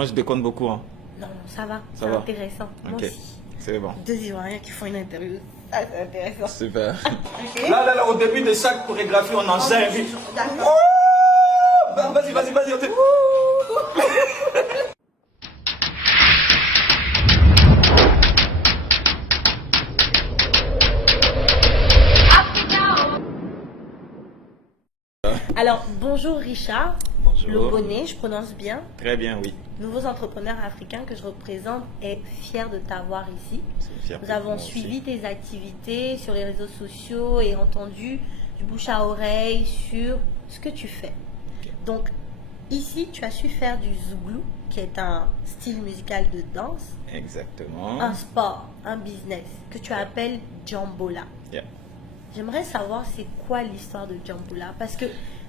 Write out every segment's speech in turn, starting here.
Moi, je déconne beaucoup. Hein. Non, ça va, Ça c'est va. intéressant. Moi Ok, aussi. c'est bon. Deux Ivoiriens qui font une interview. Ah, c'est intéressant. Super. Ok. Là, au début de chaque chorégraphie, on en gère. D'accord. Vas-y, on te... Alors, bonjour Richard. Bonjour. Le bonnet, je prononce bien. Très bien, oui. Nouveaux entrepreneurs africains que je représente est fier de t'avoir ici. C'est fier Nous pour avons moi aussi. suivi tes activités sur les réseaux sociaux et entendu du bouche à oreille sur ce que tu fais. Donc, ici, tu as su faire du zouglou, qui est un style musical de danse, Exactement. un sport, un business, que tu appelles Djambola. Yeah. J'aimerais savoir c'est quoi l'histoire de Djambola, parce que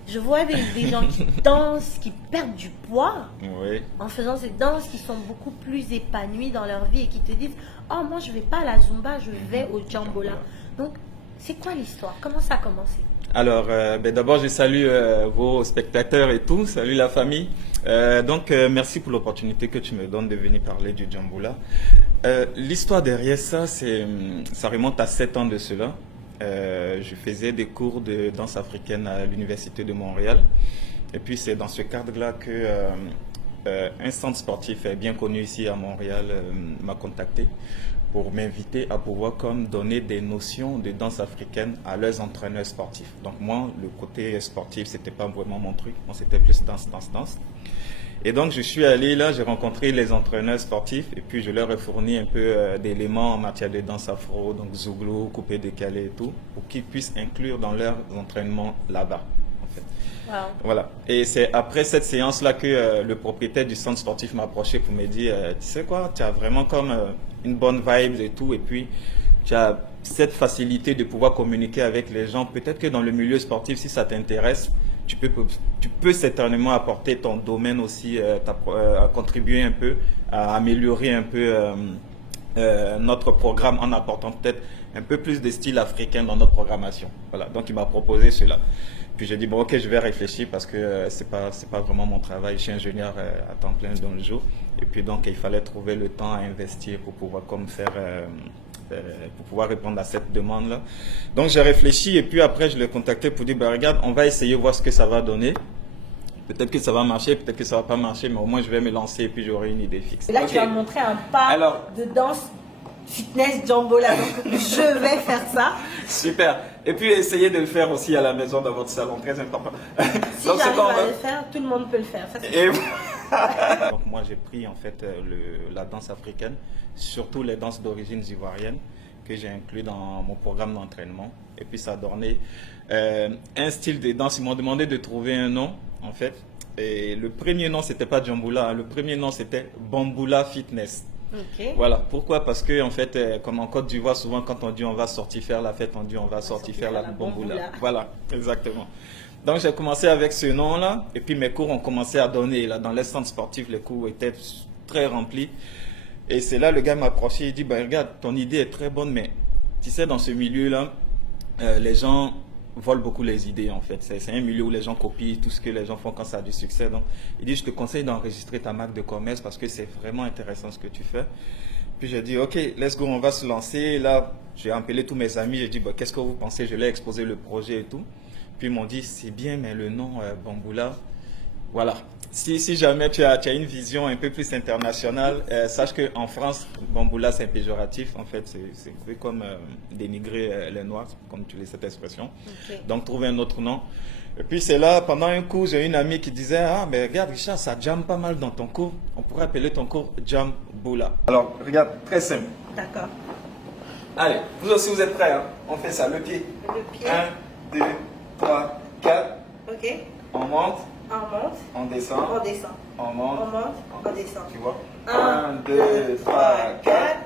je vois des gens qui dansent, qui perdent du poids Oui. en faisant ces danses, qui sont beaucoup plus épanouis dans leur vie et qui te disent « Oh, moi je vais pas à la Zumba, je vais au Djambola ». Donc, c'est quoi l'histoire? Comment ça a commencé? Alors, d'abord, je salue vos spectateurs et tout. Salut la famille. Merci pour l'opportunité que tu me donnes de venir parler du Djambola. L'histoire derrière ça, ça remonte à 7 ans de cela. Je faisais des cours de danse africaine à l'Université de Montréal. Et puis, c'est dans ce cadre-là que un centre sportif bien connu ici à Montréal m'a contacté pour m'inviter à pouvoir donner des notions de danse africaine à leurs entraîneurs sportifs. Donc moi, le côté sportif, c'était pas vraiment mon truc. Moi, c'était plus danse. Et donc, je suis allé là, j'ai rencontré les entraîneurs sportifs et puis je leur ai fourni un peu d'éléments en matière de danse afro, donc zouglou, coupé décalé et tout, pour qu'ils puissent inclure dans leurs entraînements là-bas. En fait. Wow. Voilà. Et c'est après cette séance-là que le propriétaire du centre sportif m'a approché pour me dire, tu sais quoi, tu as vraiment une bonne vibe et tout, et puis tu as cette facilité de pouvoir communiquer avec les gens. Peut-être que dans le milieu sportif, si ça t'intéresse, tu peux certainement apporter ton domaine aussi, à contribuer un peu, à améliorer un peu notre programme en apportant peut-être un peu plus de style africain dans notre programmation. Voilà. Donc il m'a proposé cela. Puis j'ai dit bon ok, je vais réfléchir parce que c'est pas vraiment mon travail. Je suis ingénieur à temps plein dans le jour. Et puis donc il fallait trouver le temps à investir pour pouvoir pour pouvoir répondre à cette demande-là. Donc j'ai réfléchi et puis après je l'ai contacté pour dire, regarde, on va essayer voir ce que ça va donner. Peut-être que ça va marcher, peut-être que ça va pas marcher, mais au moins je vais me lancer et puis j'aurai une idée fixe. Et là, Okay. tu as montré un pas de danse fitness Djambola. Donc, je vais faire ça. Super. Et puis essayez de le faire aussi à la maison dans votre salon, très important. Si j'arrive à le faire, tout le monde peut le faire. Ça, donc moi j'ai pris en fait la danse africaine, surtout les danses d'origine ivoirienne que j'ai inclus dans mon programme d'entraînement. Et puis ça a donné un style de danse. Ils m'ont demandé de trouver un nom en fait. Et le premier nom c'était pas Djambola, hein. Le premier nom c'était Bamboula Fitness. Okay. Voilà, pourquoi? Parce que en fait, comme en Côte d'Ivoire, souvent quand on dit on va sortir faire la fête, on dit on va sortir faire la bamboula. Voilà, exactement. Donc j'ai commencé avec ce nom-là, et puis mes cours ont commencé à donner. Là, dans les centres sportifs, les cours étaient très remplis. Et c'est là le gars m'a approché, il dit regarde, ton idée est très bonne, mais tu sais, dans ce milieu-là, les gens volent beaucoup les idées en fait. C'est un milieu où les gens copient tout ce que les gens font quand ça a du succès. Donc, il dit, je te conseille d'enregistrer ta marque de commerce parce que c'est vraiment intéressant ce que tu fais. Puis j'ai dit, ok, let's go, on va se lancer. Et là, j'ai appelé tous mes amis, j'ai dit, qu'est-ce que vous pensez? Je leur ai exposé le projet et tout. Puis ils m'ont dit, c'est bien, mais le nom Bamboula, voilà. Si jamais tu as une vision un peu plus internationale, sache qu'en France, Bamboula c'est un péjoratif. En fait, c'est vu comme dénigrer les Noirs, comme tu lis cette expression. Okay. Donc, trouver un autre nom. Et puis, c'est là, pendant un cours, j'ai une amie qui disait, ah, mais regarde, Richard, ça jamme pas mal dans ton cours. On pourrait appeler ton cours Djambola. Alors, regarde, très simple. D'accord. Allez, vous aussi, vous êtes prêts, hein? On fait ça, le pied. Le pied. 1, 2, 3, 4. Ok. On monte. On monte. On descend. On descend. On monte. On monte. On descend. Tu vois? 1, 2, 3, 4.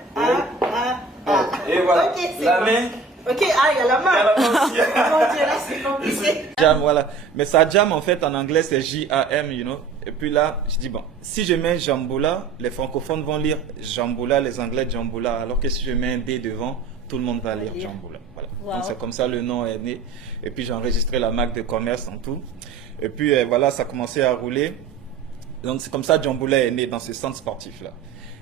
Et voilà. Ok, c'est la bon. main. Ok, ah, il y a la main. Il y a la main aussi. Mon Dieu, là, c'est compliqué. Jam, voilà. Mais ça jam, en fait, en anglais, c'est J-A-M, you know. Et puis là, je dis, bon, si je mets Jamboula, les francophones vont lire Jamboula, les anglais Jamboula. Alors que si je mets un D devant, tout le monde va lire Jamboula. Voilà. Wow. Donc c'est comme ça le nom est né. Et puis j'ai enregistré la marque de commerce en tout. Et puis voilà, ça a commencé à rouler. Donc c'est comme ça que Djamboula est né dans ce centre sportif-là.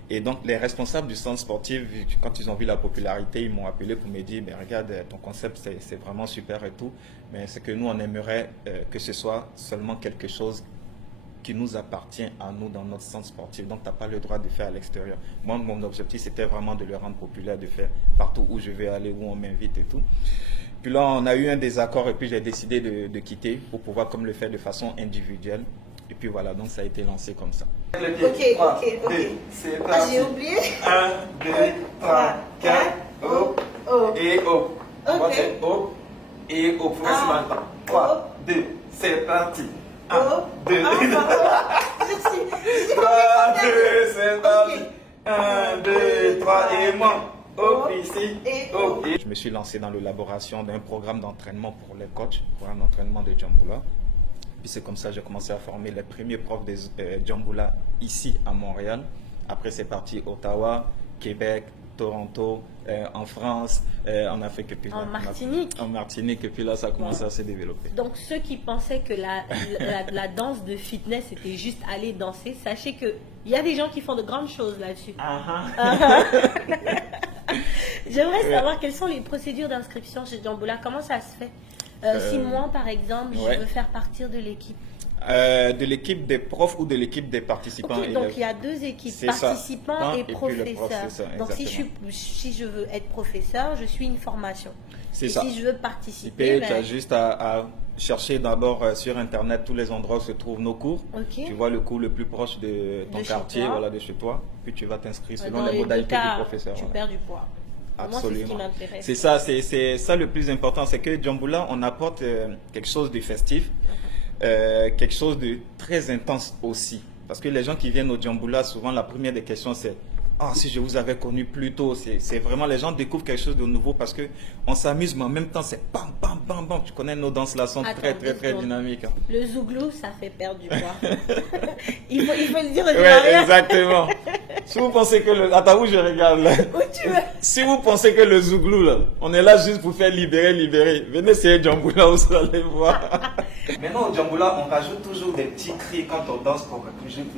Et donc les responsables du centre sportif, quand ils ont vu la popularité, ils m'ont appelé pour me dire, ben, regarde, ton concept c'est vraiment super et tout, mais c'est que nous on aimerait que ce soit seulement quelque chose qui nous appartient à nous dans notre centre sportif. Donc tu n'as pas le droit de faire à l'extérieur. Moi, mon objectif c'était vraiment de le rendre populaire, de faire partout où je vais aller, où on m'invite et tout. Puis là, on a eu un désaccord et puis j'ai décidé de quitter pour pouvoir comme le faire de façon individuelle. Et puis voilà, donc ça a été lancé comme ça. Ok. C'est parti. J'ai oublié. 1, 2, 3, 4, hop, et hop. On va faire hop, et hop. Faut rester dans le temps. 3, 2, c'est parti. 1, 2, 3, 2, c'est parti. 1, 2, 3, et moi. Hop, ici, hop. Je me suis lancé dans l'élaboration d'un programme d'entraînement pour les coachs, programme d'entraînement de Djamboula. Puis c'est comme ça que j'ai commencé à former les premiers profs de Djamboula ici à Montréal. Après c'est parti Ottawa, Québec, Toronto, en France, en Afrique et puis En Martinique. En Martinique et puis là ça a commencé à se développer. Donc ceux qui pensaient que la danse de fitness c'était juste aller danser, sachez que il y a des gens qui font de grandes choses là-dessus. J'aimerais savoir quelles sont les procédures d'inscription chez Djamboula. Comment ça se fait? Si moi, par exemple, je veux faire partir de l'équipe. De l'équipe des profs ou de l'équipe des participants. Okay, donc il y a deux équipes, participants et professeurs. Donc si je veux être professeur, je suis une formation. C'est ça. Si je veux participer, tu as juste à chercher d'abord sur Internet tous les endroits où se trouvent nos cours. Okay. Tu vois le cours le plus proche de ton quartier, voilà, de chez toi. Puis tu vas t'inscrire selon les modalités du professeur. Tu perds du poids. Absolument. Moi, c'est ce qui m'intéresse. C'est ça le plus important, c'est que Djamboula, on apporte quelque chose de festif, quelque chose de très intense aussi. Parce que les gens qui viennent au Djamboula, souvent la première des questions c'est si je vous avais connu plus tôt. C'est vraiment, les gens découvrent quelque chose de nouveau parce que on s'amuse, mais en même temps c'est bam, bam, bam, bam. Tu connais nos danses là, sont très dynamiques. Hein. Le zouglou, ça fait perdre du poids. il faut le dire. Oui, exactement. Si vous pensez que le... Attends, où je regarde là. Où tu veux? Si vous pensez que le zouglou là, on est là juste pour faire libérer. Venez essayer Djamboula, vous allez voir. Maintenant au Djamboula, on rajoute toujours des petits cris quand on danse pour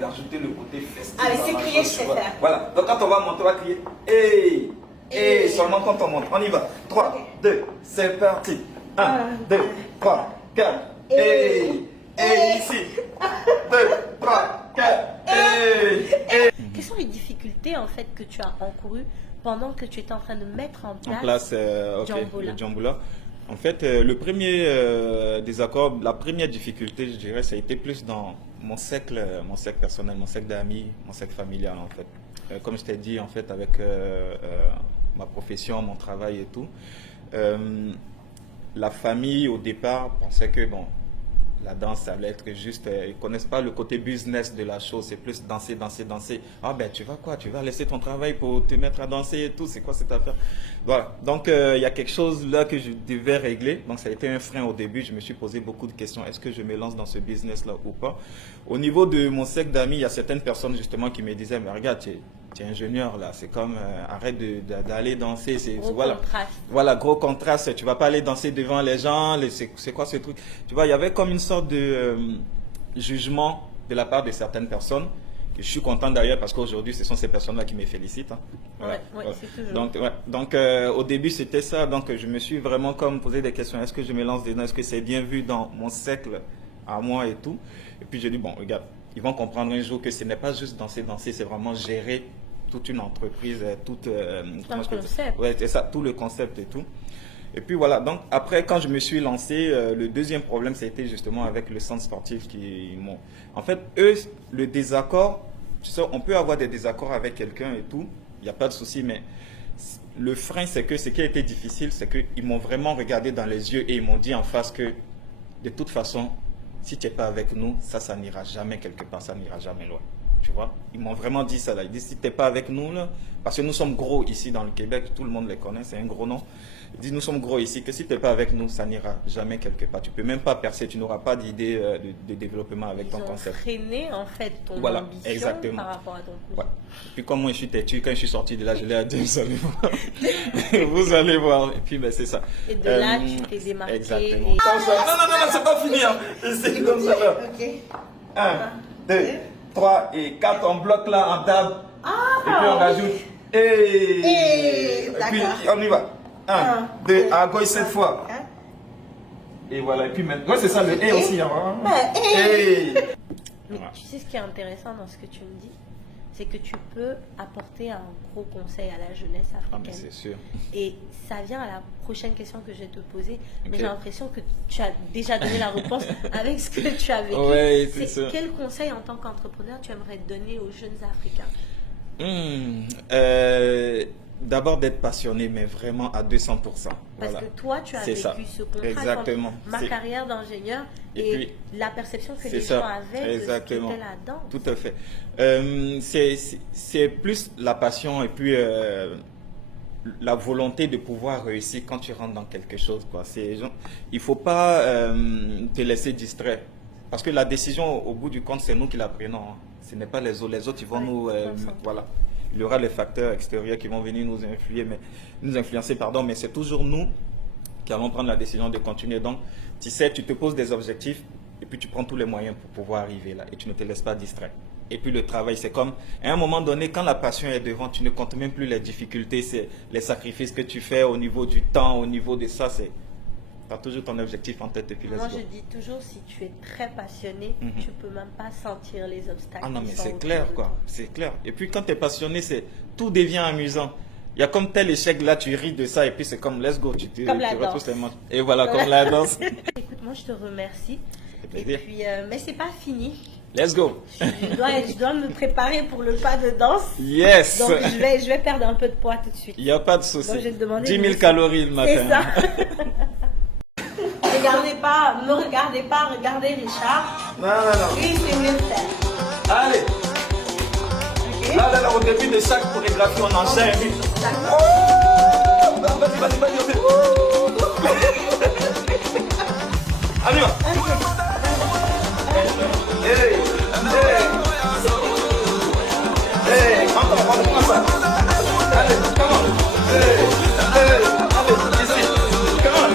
rajouter le côté festif. Ah, mais c'est crier, je sais faire. Voilà, donc quand on va monter, on va crier hey, hey, seulement quand on monte. On y va. 3, 2, c'est parti. 1, 2, 3, 4. Hey, hey, ici. 2, 3, 4. Hey, hey. Quelles sont les difficultés en fait que tu as encourues pendant que tu étais en train de mettre en place le Djamboula? En fait, le premier désaccord, la première difficulté, je dirais, ça a été plus dans mon cercle personnel, mon cercle d'amis, mon cercle familial en fait. Comme je t'ai dit, en fait, avec ma profession, mon travail et tout, la famille au départ pensait que bon, la danse, ça allait être juste, ils connaissent pas le côté business de la chose, c'est plus danser. Ah ben tu vas quoi, tu vas laisser ton travail pour te mettre à danser et tout, c'est quoi cette affaire? Voilà, donc il y a quelque chose là que je devais régler, donc ça a été un frein au début, je me suis posé beaucoup de questions, est-ce que je me lance dans ce business là ou pas? Au niveau de mon cercle d'amis, il y a certaines personnes justement qui me disaient, mais regarde, tu es ingénieur là, c'est comme arrête d'aller danser, voilà, gros contraste, tu vas pas aller danser devant les gens, c'est quoi ce truc? Tu vois, il y avait comme une sorte de jugement de la part de certaines personnes. Je suis content d'ailleurs parce qu'aujourd'hui ce sont ces personnes-là qui me félicitent. Hein. Voilà. C'est toujours. Donc au début c'était ça, donc je me suis vraiment comme posé des questions, est-ce que je me lance dedans, est-ce que c'est bien vu dans mon cercle à moi et tout. Et puis j'ai dit bon regarde, ils vont comprendre un jour que ce n'est pas juste danser, c'est vraiment gérer toute une entreprise, tout le concept et tout. Et puis voilà, donc après quand je me suis lancé, le deuxième problème c'était justement avec le centre sportif qui m'ont... En fait, eux, le désaccord, tu sais, on peut avoir des désaccords avec quelqu'un et tout, il n'y a pas de souci, mais le frein c'est que ce qui a été difficile, c'est qu'ils m'ont vraiment regardé dans les yeux et ils m'ont dit en face que de toute façon, si tu n'es pas avec nous, ça n'ira jamais quelque part, ça n'ira jamais loin. Tu vois, ils m'ont vraiment dit ça là. Ils disent si t'es pas avec nous là, parce que nous sommes gros ici dans le Québec, tout le monde les connaît, c'est un gros nom. Ils disent nous sommes gros ici, que si t'es pas avec nous, ça n'ira jamais quelque part. Tu peux même pas percer, tu n'auras pas d'idée de développement avec ton concept. Ils ont freiné en fait ton ambition exactement. Par rapport à ton projet. Ouais. Et puis comme moi je suis têtu, quand je suis sorti de là, je l'ai dit vous allez voir. Vous allez voir. Et puis ben c'est ça. Et de là tu t'es démarqué. Exactement. Et... Comme ça. Non, c'est pas fini. Hein. C'est comme ça là. Ok. 1, 2, 3 et 4. On bloque là en table. Et puis on rajoute. Et puis on y va. 1, 2, à gauche cette fois. Et voilà, et puis maintenant, ouais, c'est ça le et aussi. Hein. Mais tu sais ce qui est intéressant dans ce que tu me dis, c'est que tu peux apporter un gros conseil à la jeunesse africaine. Ah, mais c'est sûr. Et ça vient à la prochaine question que je vais te poser. Mais Ok. j'ai l'impression que tu as déjà donné la réponse avec ce que tu as vécu. Ouais, c'est ça. Quel conseil en tant qu'entrepreneur tu aimerais donner aux jeunes Africains? D'abord d'être passionné, mais vraiment à 200%. Parce Voilà. que toi, tu as C'est vécu ça. ce contrat Exactement. entre ma C'est- carrière d'ingénieur Et et puis, la perception que c'est les ça. gens avaient Exactement. de ce qu'était la danse. Tout à fait. C'est plus la passion et puis la volonté de pouvoir réussir quand tu rentres dans quelque chose, quoi. Il faut pas te laisser distraire. Parce que la décision, au bout du compte, c'est nous qui la prenons. Hein. Ce n'est pas les autres. Les autres, ils vont Ouais, nous... c'est ça. voilà. Il y aura les facteurs extérieurs qui vont venir nous influencer, mais c'est toujours nous qui allons prendre la décision de continuer. Donc, tu sais, tu te poses des objectifs et puis tu prends tous les moyens pour pouvoir arriver là et tu ne te laisses pas distraire. Et puis le travail, c'est comme, à un moment donné, quand la passion est devant, tu ne comptes même plus les difficultés, c'est les sacrifices que tu fais au niveau du temps, au niveau de ça, c'est... Tu as toujours ton objectif en tête et puis Moi, let's go. je dis toujours, si tu es très passionné, tu peux même pas sentir les obstacles. Ah non, qui mais sont c'est autour clair, de quoi. toi. C'est clair. Et puis quand tu es passionné, tout devient amusant. Il y a comme tel échec, là, tu ris de ça et puis c'est comme, let's go, Comme la retrousses danse. les manches. Et voilà, comme la danse. Écoute, moi, je te remercie. fait Et plaisir. puis, mais c'est pas fini. Let's go. Je dois me préparer pour le pas de danse. Yes. Donc, je vais perdre un peu de poids tout de suite. Il n'y a pas de souci. Donc, je vais te demander 10 000 une- calories le matin. C'est ça. Me regardez pas, regardez Richard. Non, non, non. Lui, c'est mieux de faire. Allez. Ok? Là, au début de chaque chorégraphie, on enchaîne. D'accord. Vas-y, vas-y, vas-y. Allez, va. Hey, hey, encore, on prend ça. Allez, come on. Hey, hey, allez, ici. Come on.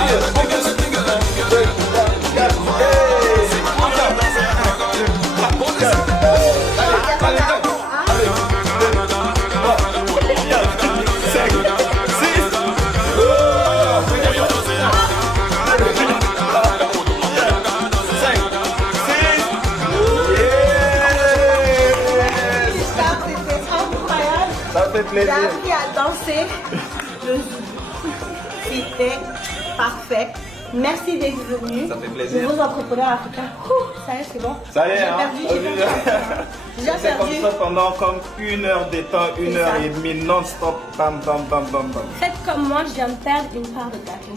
Allez, on fait ça. 2, 3, 4, hey, encore. 4, allez, allez, 5, 6. Richard, c'était incroyable. Ça fait J'ai plaisir. appris à danser le zouk. C'était parfait. Merci d'être venu. Ça fait plaisir. Nouveaux entrepreneurs africains. Ouh, ça y est, c'est bon. Ça y est, J'ai hein. perdu, j'ai déjà C'est comme perdu. ça pendant comme 1 heure de temps, 1 C'est heure ça. et demie non-stop. Bam, bam, bam, bam, bam. Faites comme moi, je viens de perdre une part de gâteau.